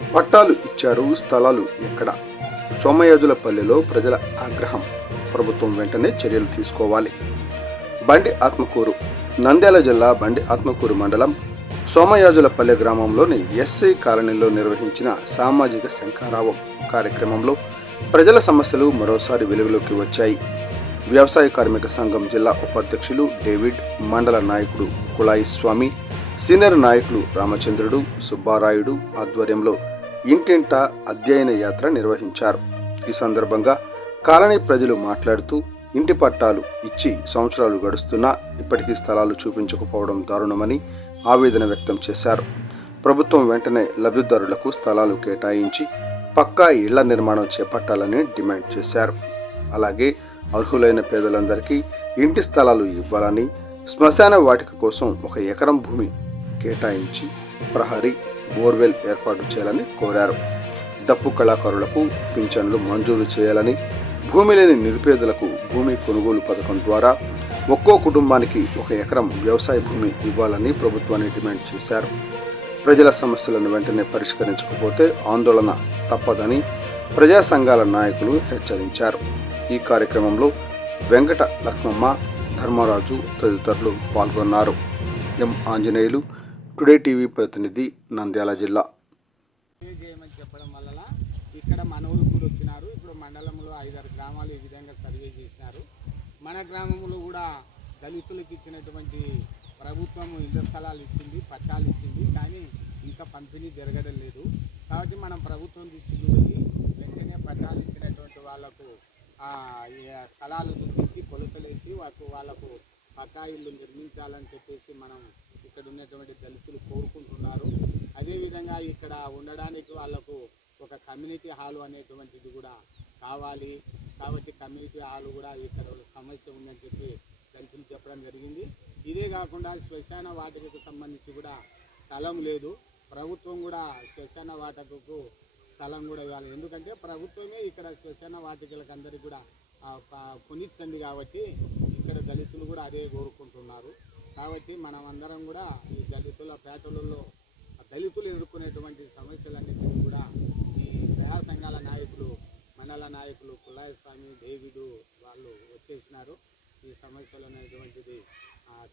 పట్టాలు ఇచ్చారు, స్థలాలు ఎక్కడ? సోమయాజులపల్లెలో ప్రజల ఆగ్రహం. ప్రభుత్వం వెంటనే చర్యలు తీసుకోవాలి. బండి ఆత్మకూరు. నంద్యాల జిల్లా బండి ఆత్మకూరు మండలం సోమయాజులపల్లె గ్రామంలోని ఎస్సీ కాలనీలో నిర్వహించిన సామాజిక శంఖారావం కార్యక్రమంలో ప్రజల సమస్యలు మరోసారి వెలుగులోకి వచ్చాయి. వ్యవసాయ కార్మిక సంఘం జిల్లా ఉపాధ్యక్షులు డేవిడ్, మండల నాయకుడు కుళాయి స్వామి, సీనియర్ నాయకులు రామచంద్రుడు, సుబ్బారాయుడు ఆధ్వర్యంలో ఇంటింటా అధ్యయన యాత్ర నిర్వహించారు. ఈ సందర్భంగా కాలనీ ప్రజలు మాట్లాడుతూ, ఇంటి పట్టాలు ఇచ్చి సంవత్సరాలు గడుస్తున్నా ఇప్పటికీ స్థలాలు చూపించకపోవడం దారుణమని ఆవేదన వ్యక్తం చేశారు. ప్రభుత్వం వెంటనే లబ్ధిదారులకు స్థలాలు కేటాయించి పక్కా ఇళ్ల నిర్మాణం చేపట్టాలని డిమాండ్ చేశారు. అలాగే అర్హులైన పేదలందరికీ ఇంటి స్థలాలు ఇవ్వాలని, శ్మశాన వాటిక కోసం 1 ఎకరం భూమి కేటాయించి ప్రహరీ, బోర్వెల్ ఏర్పాటు చేయాలని కోరారు. డప్పు కళాకారులకు పింఛన్లు మంజూరు చేయాలని, భూమి లేని నిరుపేదలకు భూమి కొనుగోలు పథకం ద్వారా ఒక్కో కుటుంబానికి 1 ఎకరం వ్యవసాయ భూమి ఇవ్వాలని ప్రభుత్వాన్ని డిమాండ్ చేశారు. ప్రజల సమస్యలను వెంటనే పరిష్కరించకపోతే ఆందోళన తప్పదని ప్రజా సంఘాల నాయకులు హెచ్చరించారు. ఈ కార్యక్రమంలో వెంకట లక్ష్మమ్మ, ధర్మరాజు తదితరులు పాల్గొన్నారు. ఎం ఆంజనేయులు, టుడే టీవీ ప్రతినిధి, నంద్యాల జిల్లా. చేయమని చెప్పడం వల్ల ఇక్కడ మన ఊరు కూడా వచ్చినారు. ఇప్పుడు మండలంలో 5-6 గ్రామాలు ఈ విధంగా సర్వే చేసినారు. మన గ్రామంలో కూడా దళితులకు ఇచ్చినటువంటి ప్రభుత్వం ఇళ్ల స్థలాలు ఇచ్చింది, పట్టాలు ఇచ్చింది, కానీ ఇంకా పంపిణీ జరగడం లేదు. కాబట్టి మనం ప్రభుత్వం దృష్టికి వెళ్ళి వెంటనే పట్టాలు ఇచ్చినటువంటి వాళ్లకు స్థలాలు చూపించి కొలతలేసి వాళ్ళకు పక్కా ఇల్లు నిర్మించాలని చెప్పేసి మనం ఇక్కడ ఉన్నటువంటి దళితులు కోరుకుంటున్నారు. అదేవిధంగా ఇక్కడ ఉండడానికి వాళ్లకు ఒక కమ్యూనిటీ హాలు అనేటువంటిది కూడా కావాలి. కాబట్టి కమ్యూనిటీ హాల్ కూడా ఇక్కడ సమస్య ఉందని చెప్పి దళితులు చెప్పడం జరిగింది. ఇదే కాకుండా శ్మశాన వాటికకు సంబంధించి కూడా స్థలం లేదు. ప్రభుత్వం కూడా శ్మశాన వాటికకు స్థలం కూడా ఇవ్వాలి. ఎందుకంటే ప్రభుత్వమే ఇక్కడ శ్మశాన వాటికలకు అందరికీ కూడా కొనిచ్చింది. కాబట్టి ఇక్కడ దళితులు కూడా అదే కోరుకుంటున్నారు. కాబట్టి మనం అందరం కూడా ఈ దళితుల పేటలలో దళితులు ఎదుర్కొనేటువంటి సమస్యలన్నింటినీ కూడా ఈ ప్రజా సంఘాల నాయకులు, మండల నాయకులు కుళాయి స్వామి, డేవిడు వాళ్ళు వచ్చేసినారు. ఈ సమస్యలు అనేటువంటిది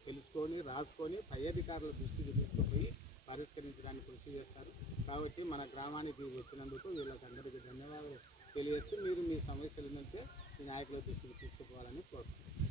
తెలుసుకొని రాసుకొని పై అధికారుల దృష్టికి తీసుకుపోయి పరిష్కరించడానికి కృషి చేస్తారు. కాబట్టి మన గ్రామానికి వచ్చినందుకు వీళ్ళకందరికీ ధన్యవాదాలు తెలియజేస్తూ మీరు మీ సమస్యలు ఉంటే మీ నాయకుల దృష్టికి తీసుకుపోవాలని కోరుతున్నాను.